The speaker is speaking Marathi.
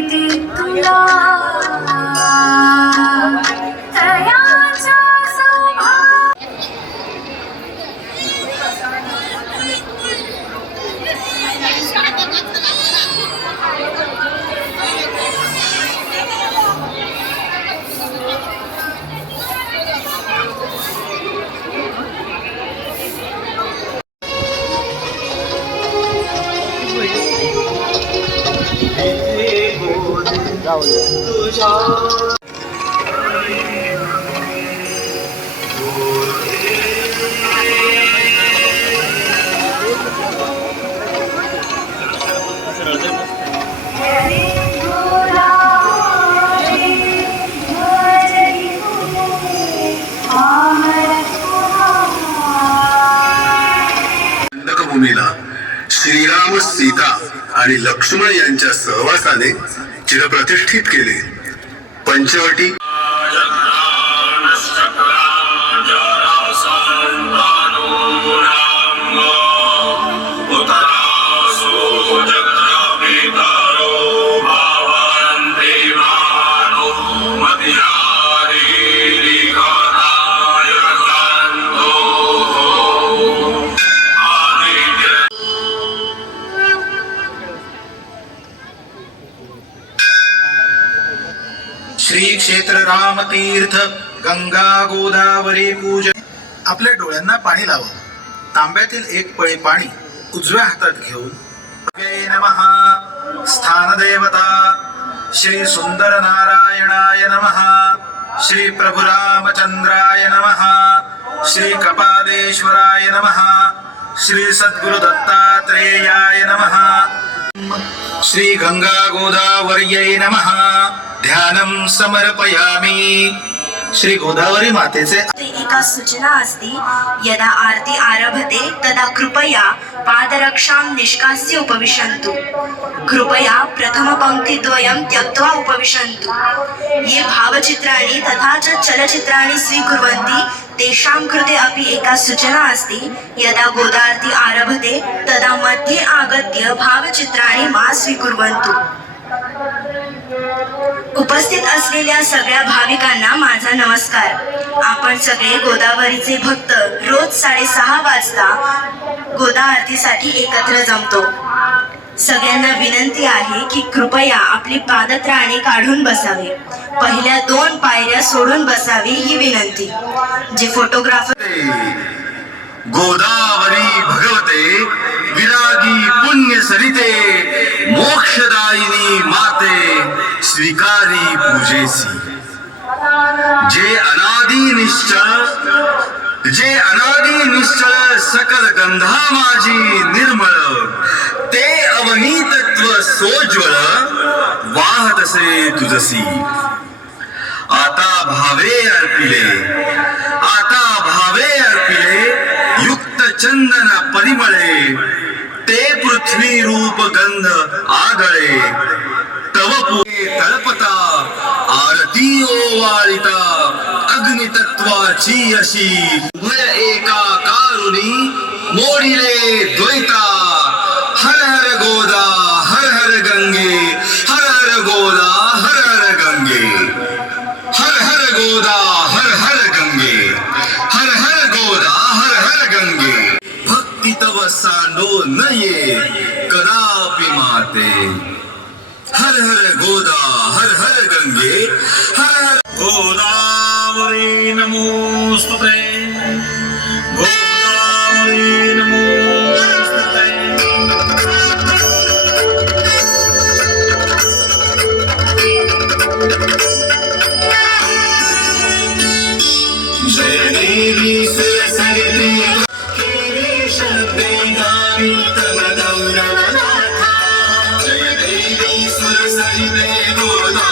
प्रीती तुला दयाच्या सौभाग्य भूमीला श्रीराम, सीता आणि लक्ष्मण यांच्या सहवासाने चिरप्रतिष्ठित केले. पंचवटी श्री क्षेत्र रामतीर्थ गंगा गोदावरी पूजन. आपल्या डोळ्यांना पाणी लावा. तांब्यातील एक पळी पाणी उजव्या हातात घेऊन नमः स्थानदेवता श्री सुंदर नारायणाय नमः, श्री प्रभु रामचंद्राय नमः, श्री कपालेश्वराय नमः, श्री सद्गुरु दत्तात्रेयाय नमः, श्री गंगा गोदावर्यै नमः. ध्यानं समर्पयामि. श्री गोदावरी मातेचे एका सूचना अस्ति यदा आरती आरभते तदा कृपया पादरक्षां निष्कास्य उपविशन्तु. कृपया प्रथमपङ्क्तिद्वयं त्यक्त्वा उपविशन्तु. ये भावचित्राणि तथा च चलचित्राणि स्वीकुर्वन्ति तेषां कृते अपि एका सूचना अस्ति यदा गोदारती आरभते तदा मध्ये आगत्य भावचित्राणि मा स्वीकुर्वन्तु. उपस्थित असलेल्या सगळ्या भाविकांना माझा नमस्कार. आपण सगळे गोदावरीचे भक्त रोज 6:30 वाजता गोदा आरतीसाठी एकत्र जमतो. सगळ्यांना विनंती आहे की कृपया आपली पादत्राणे काढून बसावे. पहिल्या 2 पायऱ्या सोडून बसावी ही विनंती. जे फोटोग्राफर गोदावरी भगवते विरागी पुण्य सरिते मोक्षदायिनी माते स्वीकारी पूजेसी. जे अनादि निश्चळ सकल गंधा माझी निर्मळ ते अवनीतत्व सोज्वळ वाहतसे तुझसी. आता भावे अर्पिले युक्त चंदन परिमळे ते पृथ्वी रूप गंध आगळे. तव पुढे तळपता आरती ओवाळिता अग्नितत्वाची अशी. उभय एका कारुणी मोडिले द्वैता. हर हर गोदा हर हर गंगे, हर हर गोदा हर हर गंगे, हर हर गोदा हर हर गंगे, हर हर गोदा हर हर गंगे. भक्ती तव सांडो नये कदापि माते. हर हर गोदा हर हर गंगे, हर हर गोदावरी नमोस्तुते. गोदावरी नमोस्तुते. जय देवी सुरसरिते केवी शब्दे गावी तव गौरवनाथा. जय देवी सुरसरिते गोदा